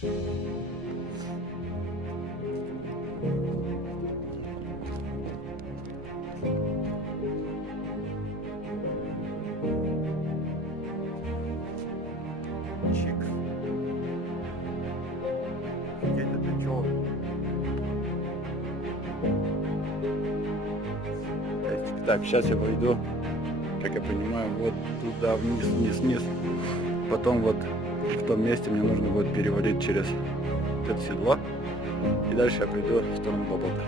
Чик. Офигеть, это чё? Так, сейчас я пойду, как я понимаю, вот туда вниз, вниз, вниз. Потом вот в том месте мне нужно будет перевалить через это седло. И дальше я пойду в сторону болота.